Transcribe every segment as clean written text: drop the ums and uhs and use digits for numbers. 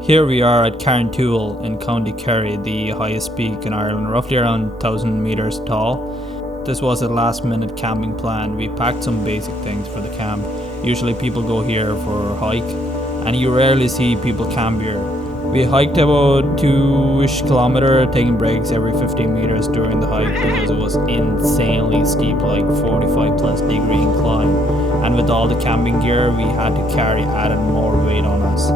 Here we are at Carrauntoohil in County Kerry, the highest peak in Ireland, roughly around 1000 meters tall. This was a last minute camping plan. We packed some basic things for the camp. Usually people go here for a hike, and you rarely see people camp here. We hiked about 2-ish kilometers, taking breaks every 15 meters during the hike because it was insanely steep, like 45 plus degree incline. And with all the camping gear, we had to carry added more weight on us.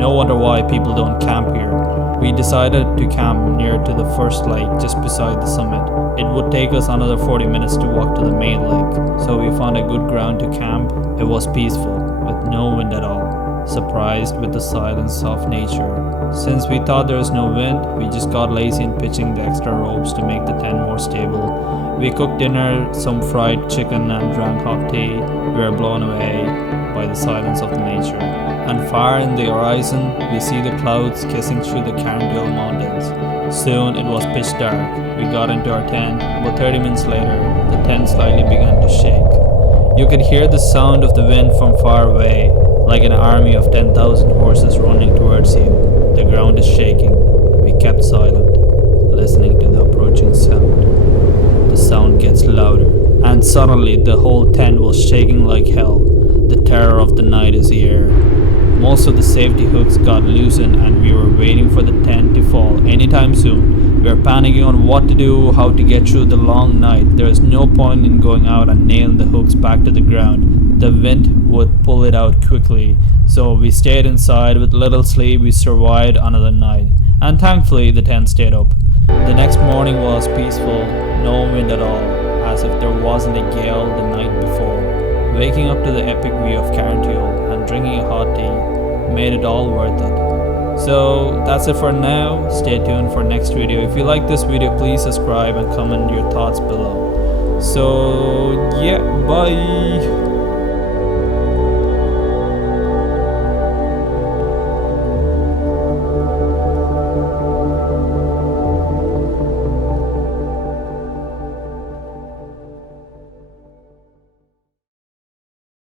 No wonder why people don't camp here. We decided to camp near to the first lake just beside the summit. It would take us another 40 minutes to walk to the main lake, so we found a good ground to camp. It was peaceful, with no wind at all. Surprised with the silence of nature. Since we thought there was no wind, we just got lazy in pitching the extra ropes to make the tent more stable. We cooked dinner, some fried chicken and drank hot tea. We were blown away by the silence of the nature. And far in the horizon, we see the clouds kissing through the Carrauntoohil mountains. Soon it was pitch dark. We got into our tent. About 30 minutes later, the tent slightly began to shake. You could hear the sound of the wind from far away, like an army of 10,000 horses running towards you. The ground is shaking. We kept silent, listening to the approaching sound. The sound gets louder, and suddenly the whole tent was shaking like hell. The terror of the night is here. Most of the safety hooks got loosened, and we were waiting for the tent to fall anytime soon. We were panicking on what to do, how to get through the long night. There is no point in going out and nailing the hooks back to the ground. The wind would pull it out quickly, so we stayed inside. With little sleep, we survived another night, and thankfully the tent stayed up. The next morning was peaceful, no wind at all, as if there wasn't a gale the night before. Waking up to the epic view of Carrauntoohil and drinking a hot tea made it all worth it. So that's it for now. Stay tuned for next video. If you like this video, please subscribe and comment your thoughts below. So yeah, bye.